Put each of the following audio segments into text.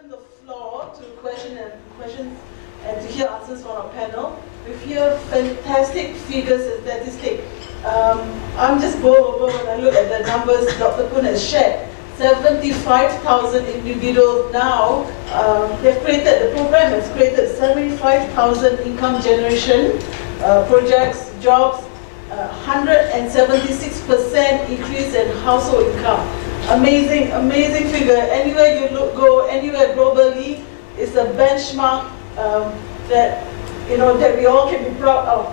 open the floor to questions and to hear answers from our panel. We hear fantastic figures and statistics. I'm just blown over when I look at the numbers Dr. Poon has shared. 75,000 individuals now, the program has created 75,000 income generation projects, jobs, 176% increase in household income. Amazing, amazing figure. Anywhere you go, anywhere globally, it's a benchmark that we all can be proud of.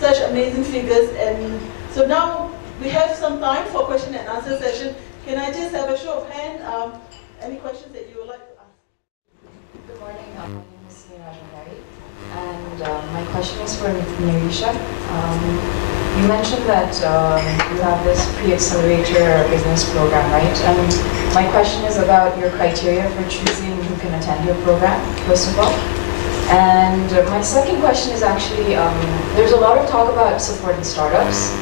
Such amazing figures. And so now we have some time for question and answer session. Can I just have a show of hand? Any questions that you would like to ask? Good morning. My name is Rajanari, and my question is for Narisha. You mentioned that you have this pre-accelerator business program, right? And my question is about your criteria for choosing who can attend your program, first of all. And my second question is actually, there's a lot of talk about supporting startups,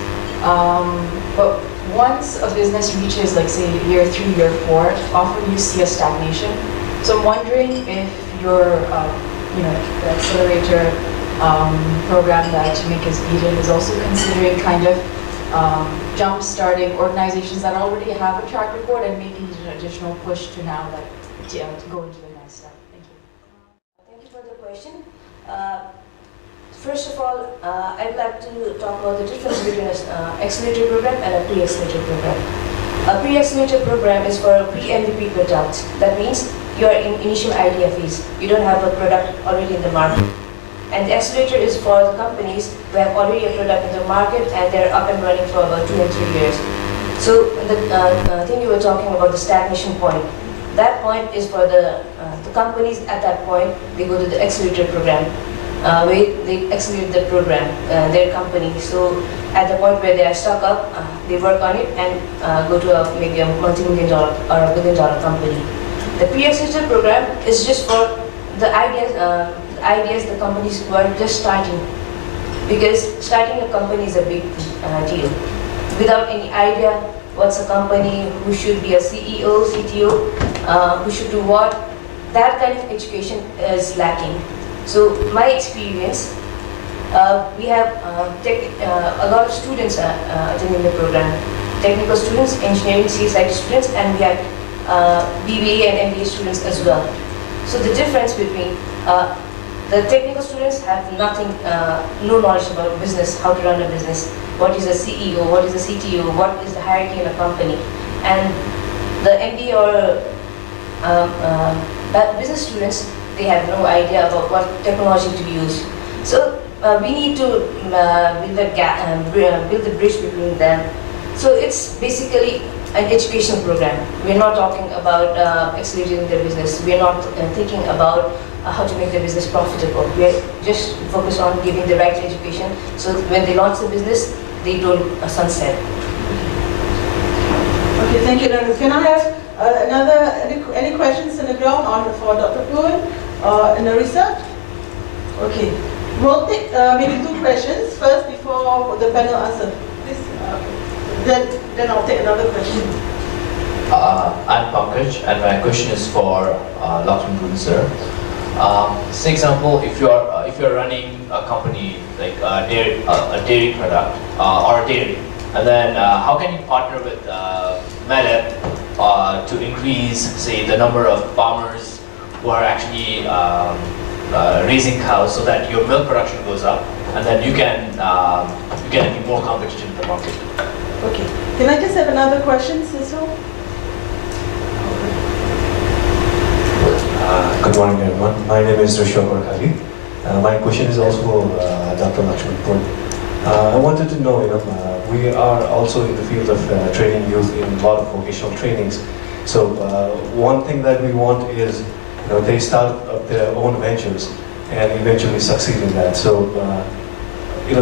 but once a business reaches, like, say, year 3, year 4, often you see a stagnation. So I'm wondering if your, the accelerator program that Make Us Beat It is also considering kind of jump-starting organizations that already have a track record and making an additional push to now to go into the next step. Thank you. Thank you for the question. First of all, I'd like to talk about the difference between an accelerator program and a pre-accelerator program. A pre-accelerator program is for a pre-MVP product. That means you are in initial idea phase. You don't have a product already in the market. And the accelerator is for the companies who have already a product in the market and they're up and running for about 2 and 3 years. So the thing you were talking about, the stagnation point, that point is for the companies at that point. They go to the accelerator program. They accelerate the program, their company. So at the point where they are stuck up, they work on it and go to maybe a multi-million-dollar or a billion-dollar company. The pre-accelerator program is just for the ideas, the companies who are just starting. Because starting a company is a big deal. Without any idea what's a company, who should be a CEO, CTO, who should do what, that kind of education is lacking. So my experience, we have a lot of students attending the program. Technical students, engineering, CSI students, and we have BBA and MBA students as well. So the difference between the technical students have nothing, no knowledge about business, how to run a business, what is a CEO, what is a CTO, what is the hierarchy in a company. And the MBA or business students, they have no idea about what technology to use. So we need to build a gap, build the bridge between them. So it's basically an education program. We're not talking about accelerating their business. We're not thinking about how to make their business profitable. We're just focused on giving the right education so when they launch the business, they don't sunset. Okay, thank you, Dr. Can I have any questions in the ground for Dr. Poon or Narisa? Okay, we'll take maybe 2 questions first before the panel answer. Please, then I'll take another question. I'm Pankaj, and my question is for Lakshman Poon, sir. Say example, if you're running a company like a dairy product or a dairy, and then how can you partner with MEDEP to increase, say, the number of farmers who are actually raising cows, so that your milk production goes up, and then you can be more competitive in the market? Okay. Can I just have another question, Cecil? Good morning, everyone. My name is Rishwa Korkali. My question is also for Dr. Lakshman Poon. I wanted to know, we are also in the field of training youth in a lot of vocational trainings. So one thing that we want is, they start up their own ventures and eventually succeed in that. So,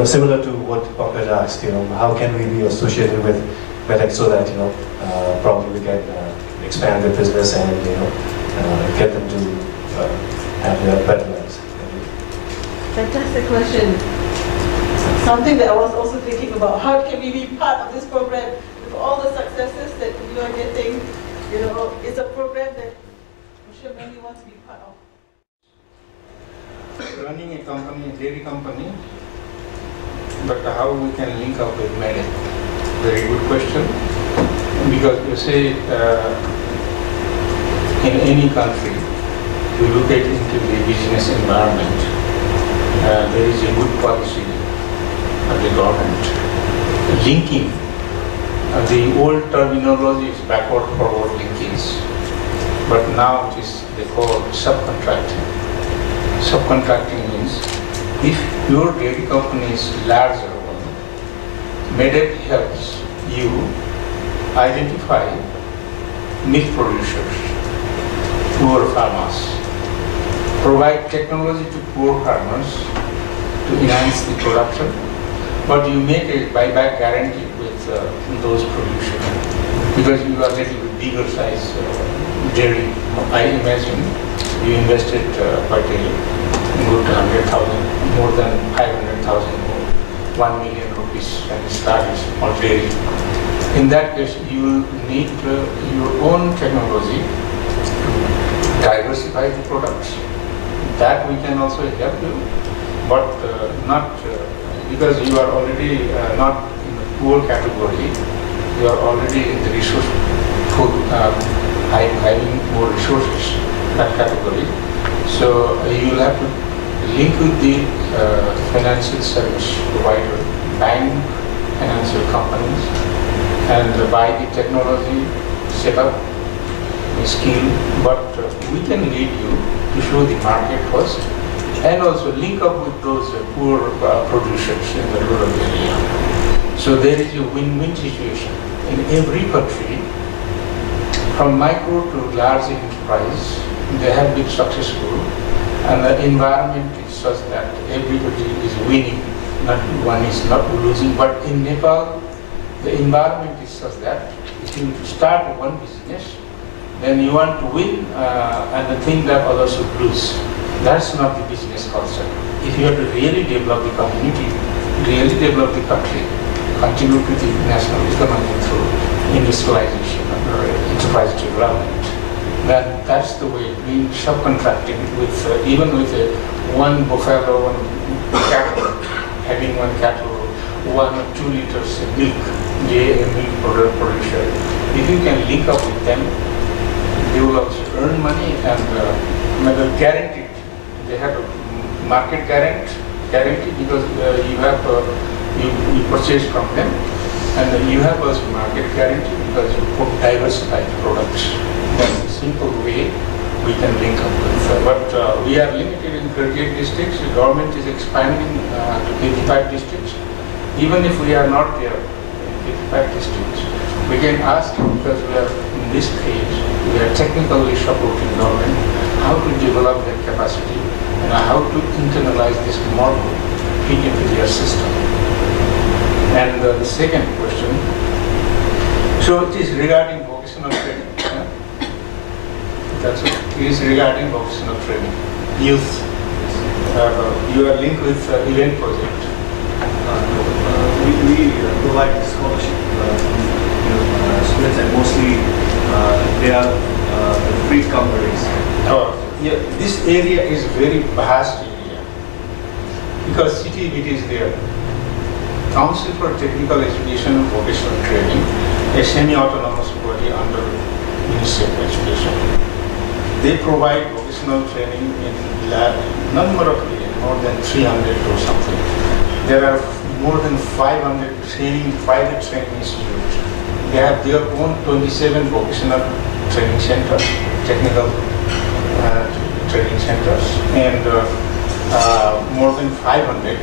similar to what Pankaj asked, how can we be associated with MEDEP so that, probably we can expand their business and, get them to have their better lives. Fantastic question. Something that I was also thinking about. How can we be part of this program with all the successes that you are getting? It's a program that I'm sure many want running a company, a dairy company, but how we can link up with MEDEC? Very good question. Because you say in any country, we look at into the business environment, there is a good policy of the government linking. The old terminology is backward-forward linkage, but now it is they call subcontracting. Subcontracting means if your dairy company is larger one, MEDEC helps you identify milk producers, poor farmers, provide technology to poor farmers to enhance the production, but you make a buyback guarantee with those producers because you are little bit bigger size dairy. I imagine you invested quite a good 100,000, more than 500,000, 1 million rupees when you started small dairy. In that case, you will need your own technology to diversify the products. That we can also help you, but not because you are already not in the poor category. You are already in the resource food, having more resources, that category. So you will have to link with the financial service provider, bank, financial companies, and buy the technology, set up the skill. But we can lead you to show the market first, and also link up with those poor producers in the rural area. So there is a win-win situation in every country, from micro to large enterprise. They have been successful, and the environment is such that everybody is winning, not one is not losing. But in Nepal, the environment is such that if you start one business, then you want to win and think that others should lose. That's not the business culture. If you have to really develop the community, really develop the country, contribute to the national economy through industrialization or enterprise development, then that's the way. Being subcontracting with even with one buffalo, one cattle, having one cattle, 1 or 2 liters of milk, a milk producer. If you can link up with them, they will also earn money and guaranteed. They have a market guarantee because you have you purchase from them, and you have also market guarantee because you put diversified products. That's a simple way we can link up with. But we are limited in 38 districts. The government is expanding to 55 districts. Even if we are not there in 55 districts, we can ask, because we are in this phase, we are technically supporting government how to develop their capacity and how to internalize this model into their system. And the second question, so it is regarding vocational training. That's it. It is regarding vocational training. Youth, you are linked with event project. We provide scholarship students, and mostly they are free companies. Yeah, this area is very vast area because CTBT is there. Council for Technical Education and Vocational Training, a semi-autonomous body under Ministry of Education. They provide vocational training in number of areas, more than 300 or something. There are more than 500 private training institutes. They have their own 27 vocational training centers, technical training centers, and more than 500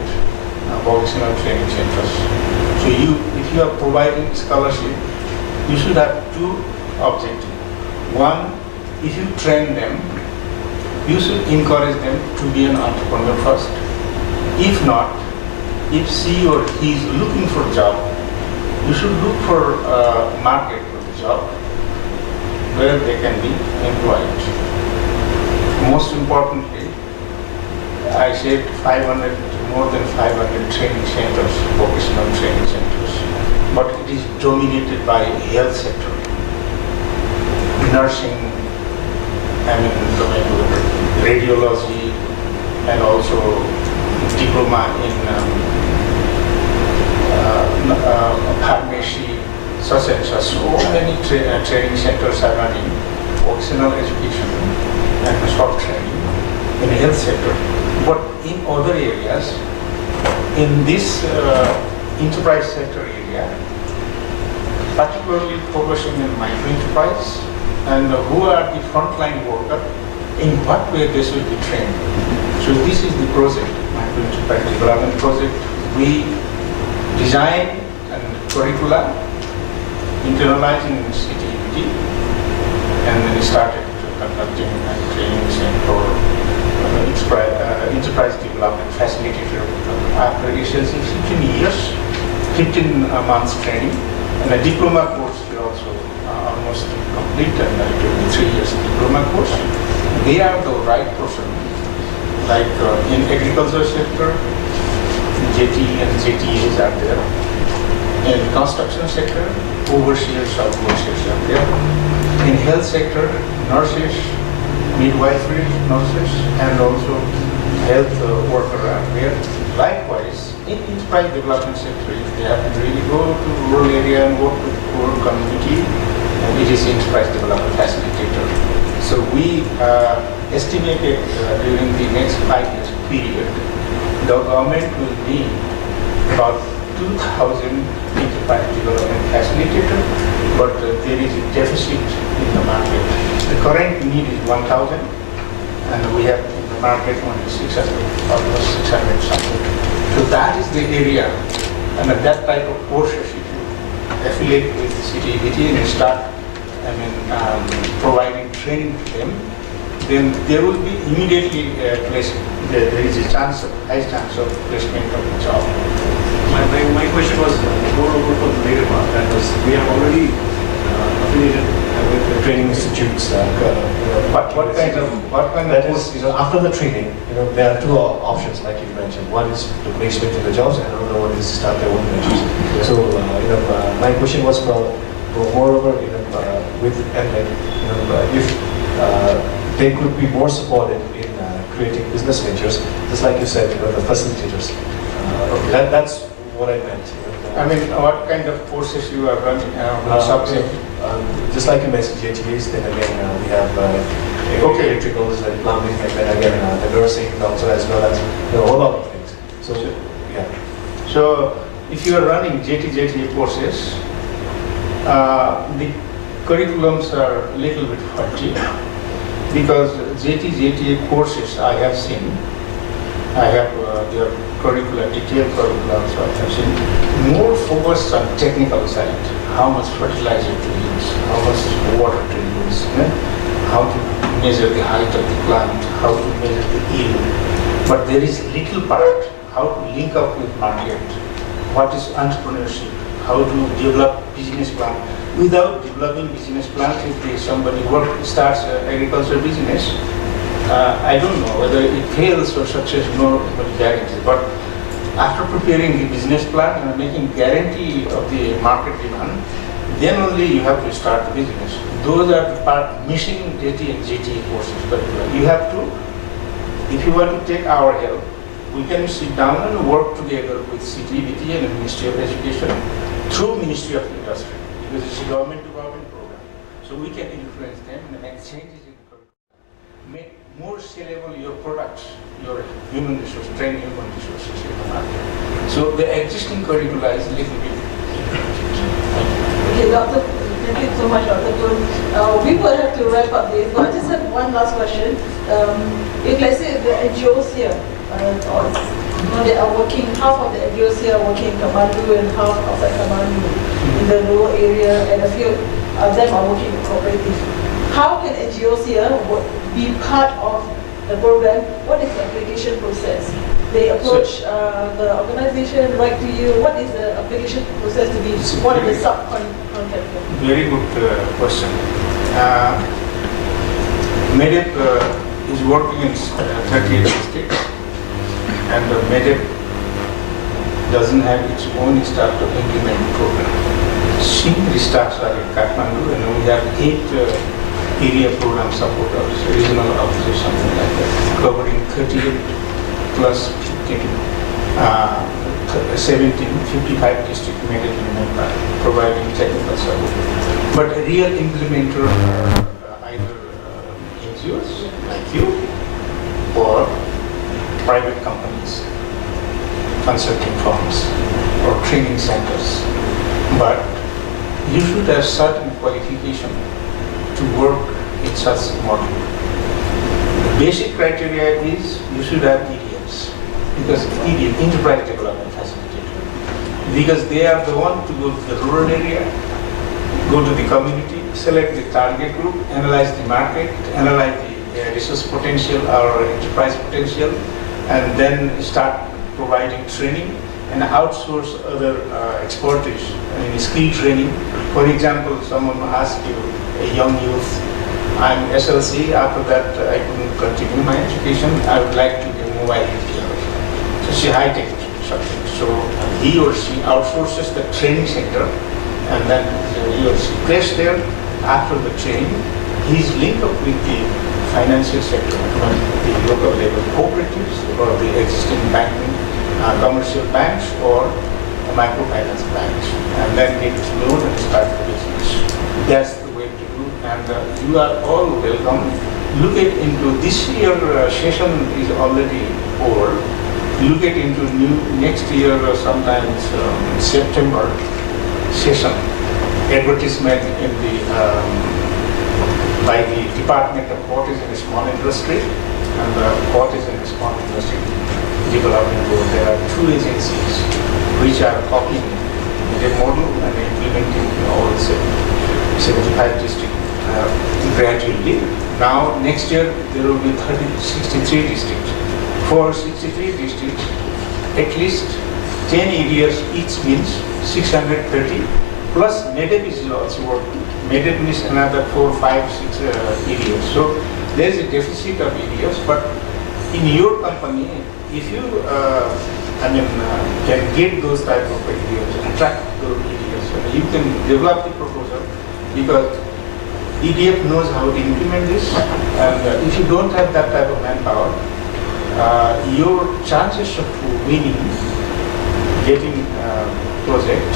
vocational training centers. So if you are providing scholarship, you should have 2 objectives. One, if you train them, you should encourage them to be an entrepreneur first. If not, if she or he is looking for a job, you should look for a market for the job where they can be employed. Most importantly, I said more than 500 training centers, vocational training centers, but it is dominated by health sector, nursing, radiology, and also diploma in pharmacy, such and such. So many training centers are running vocational education and short training in the health sector. But in other areas, in this enterprise sector area, particularly focusing on micro enterprise and who are the frontline workers, in what way they should be trained. So this is the project, micro enterprise development project. We design and curricula, internalizing CTEVT, and then we started conducting trainings for enterprise development facilitator. After essentially 15 years, 15 months training, and a diploma course we also almost complete, and it will be 3 years diploma course. They are the right person, like in agriculture sector, JT and JTAs are there. In construction sector, overseers or overseers are there. In health sector, nurses, midwifery nurses, and also health worker are there. Likewise, in enterprise development sector, they have to really go to rural area and work with rural community, and it is enterprise development facilitator. So we estimated during the next 5 years period, the government will need about 2,000 enterprise development facilitator, but there is a deficit in the market. The current need is 1,000, and we have in the market only 600, almost 600 something. So that is the area, and that type of courses, if you affiliate with CTEVT and start, providing training to them, then there will be immediately placement. There is a chance, high chance of placement of the job. My question was more over for the later part. That was, we are already affiliated with the training institutes. What kind of That is, after the training, there are two options, like you mentioned. One is the placement in the jobs, and another one is start their own ventures. Yeah. So, my question was moreover, with if they could be more supported in creating business ventures, just like you said, the facilitators. That's what I meant. I mean, what kind of courses you are running? Just like you mentioned, JTAs, then again we have electricals and plumbing, and then again the nursing also, as well as a whole lot of things. So, yeah. So, if you are running JTA courses, the curriculums are a little bit fudgy, because JTA courses I have seen, I have their curricula, detailed curricula also I have seen, more focused on technical side, how much fertilizer to use, how much water to use, how to measure the height of the plant, how to measure the yield. But there is little part, how to link up with market, what is entrepreneurship, how to develop business plan. Without developing business plan, if somebody starts agriculture business, I don't know whether it fails or success, nobody guarantees. But after preparing the business plan and making guarantee of the market demand, then only you have to start the business. Those are the part missing JT and JTA courses. But you have to, if you want to take our help, we can sit down and work together with CTEVT and the Ministry of Education through Ministry of Industry, because it's a government-to-government program. So we can influence them and make changes in the curriculum. Make more sellable your products, your human resources, train human resources in the market. So the existing curricula is a little bit Okay, Doctor, thank you so much, Dr. Kun. We will have to wrap up this, but I just have one last question. If let's say the NGOs here, they are working, half of the NGOs here are working in Kathmandu and half outside Kathmandu in the rural area, and a few of them are working in cooperative. How can NGOs here be part of the program? What is the application process? They approach the organization, write to you. What is the application process to be one of the subcontractors? Very good question. MEDEP is working in 38 states, and MEDEP doesn't have its own staff to implement the program. Senior staffs are in Kathmandu, and we have 8 area program supporters, regional officers, something like that, covering 38 plus 55 district made it in Nepal, providing technical support. But a real implementer are either NGOs like you or private companies, consulting firms or training centers. But you should have certain qualification to work in such model. The basic criteria is you should have EDFs, because EDF, Enterprise Development Facilitator, because they are the one to go to the rural area, go to the community, select the target group, analyze the market, analyze the resource potential or enterprise potential, and then start providing training and outsource other expertise in skill training. For example, someone asks you, a young youth, I'm SLC, after that I couldn't continue my education, I would like to be a mobile engineer. So it's a high-tech subject. So he or she outsources the training center, and then he or she placed there. After the training, he's linked up with the financial sector, the local level cooperatives or the existing banking, commercial banks or microfinance banks, and then get loan and start the business. That's the way to do, and you are all welcome. Look at into this year session is already over. Look at into next year sometimes September session. Advertisement in the by the Department of Cottage and Small Industry and the Cottage and Small Industry Development Board. There are two agencies which are copying the model and implementing all 75 districts gradually. Now next year there will be 63 districts. For 63 districts, at least 10 areas each means 630. Plus NEDEP is also working. NEDEP means another 4, 5, 6 areas. So there is a deficit of areas, but in your company, if you can get those type of areas, attract those areas, you can develop the proposal, because EDF knows how to implement this, and if you don't have that type of manpower, your chances of winning, getting project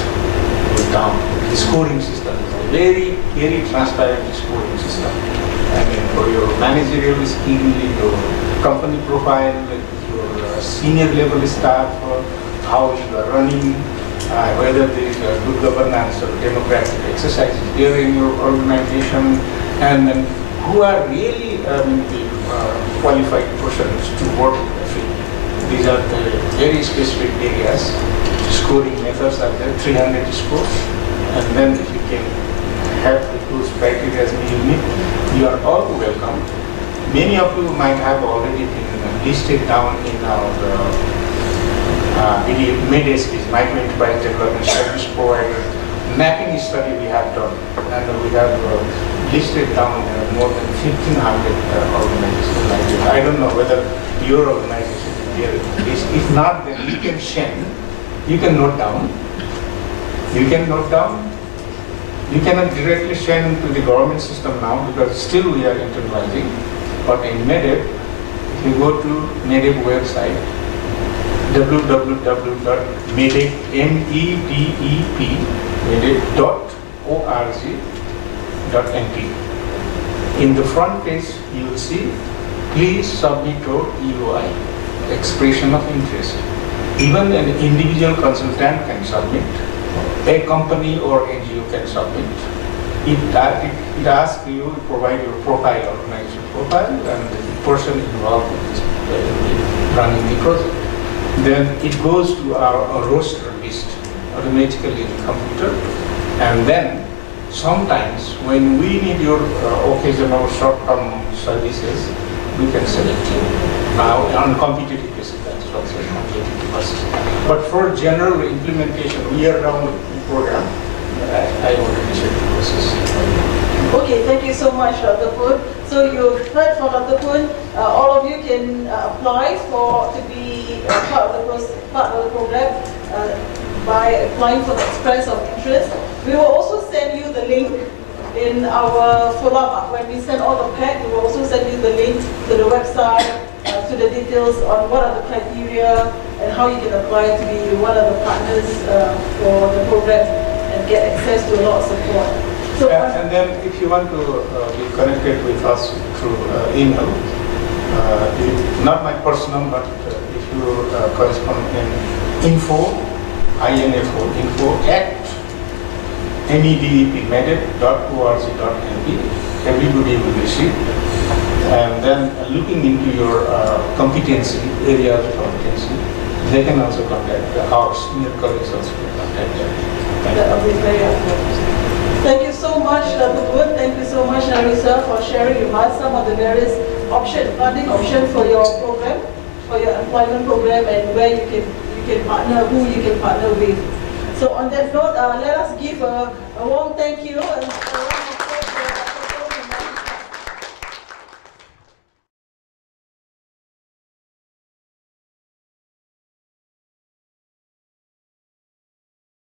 is down. The scoring system is a very, very transparent scoring system. I mean, for your managerial skill, your company profile, your senior level staff, how you are running, whether there is a good governance or democratic exercises there in your organization, and then who are really the qualified persons to work in the field. These are the very specific areas. Scoring methods are there, 300 scores, and then if you can have those criteria you meet, you are all welcome. Many of you might have already been listed down in our MedSPs, Micro Enterprise Development Service Provider mapping study we have done, and we have listed down more than 1,500 organizations. I don't know whether your organization is there. If not, then you can send. You can note down. You can note down. You cannot directly send to the government system now because still we are internalizing. But in MEDEP, if you go to MEDEP website, medep.org.np. In the front page, you will see, please submit your EOI, expression of interest. Even an individual consultant can submit, a company or NGO can submit. It asks you to provide your profile, organization profile, and the person involved in running the project. Then it goes to our roster list automatically in the computer, and then sometimes when we need your occasional short-term services, we can select you. Now on competitive basis, that's also a competitive process. But for general implementation, year-round program, I already said the process. Okay, thank you so much, Dr. Poon. So you heard from Dr. Poon, all of you can apply to be part of the program by applying for the express of interest. We will also send you the link in our follow-up. When we send all the pack, we will also send you the link to the website, to to the details on what are the criteria and how you can apply to be one of the partners for the program and get access to a lot of support. So, and then if you want to be connected with us through email, not my personal, but if you correspond in info at medepmed.org.np, everybody will receive. And then looking into your competency, area of competency, they can also contact our senior colleagues also contact them. that will be very helpful. Thank you so much, Dr. Wood. Thank you so much, Narisa, for sharing with us some of the various funding options for your program, for your employment program, and where you can partner, who you can partner with. So on that note, let us give a warm thank you. And